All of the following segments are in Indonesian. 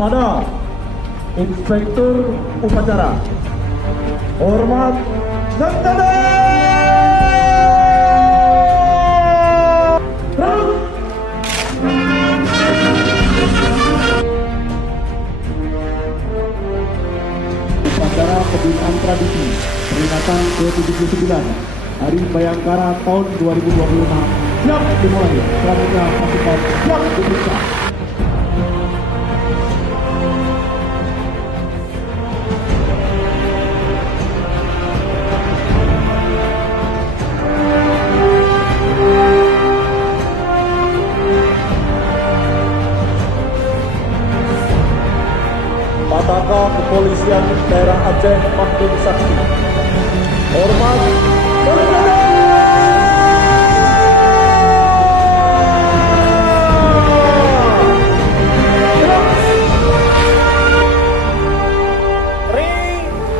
kepada Inspektur Upacara. Hormat senjata! Upacara pembinaan tradisi peringatan ke-79 Hari Bayangkara tahun 2025 siap dimulai. Selanjutnya pasukan siap diperiksa. Pataka Kepolisian Daerah Aceh Makin Sakti. Hormat senjata!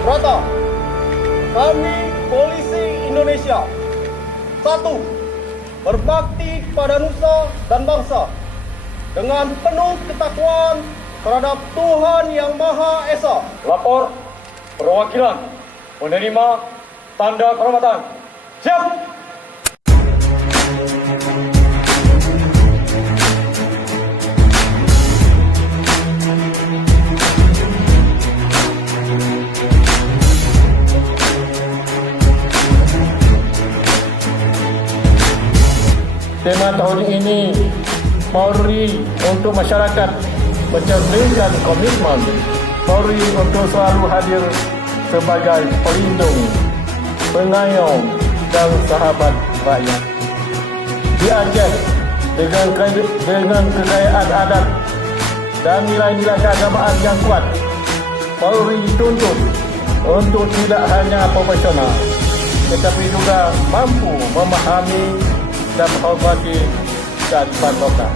Rata, kami Polisi Indonesia. 1. Berbakti pada nusa dan bangsa dengan penuh ketakwaan terhadap Tuhan Yang Maha Esa. Lapor perwakilan menerima tanda kehormatan. Siap! Tema tahun ini Polri untuk masyarakat mencerminkan komitmen Polri untuk selalu hadir sebagai pelindung, pengayom dan sahabat rakyat. Di Aceh dengan kekayaan adat dan nilai-nilai keagamaan yang kuat, Polri dituntut untuk tidak hanya profesional tetapi juga mampu memahami dan menghormati kearifan lokal.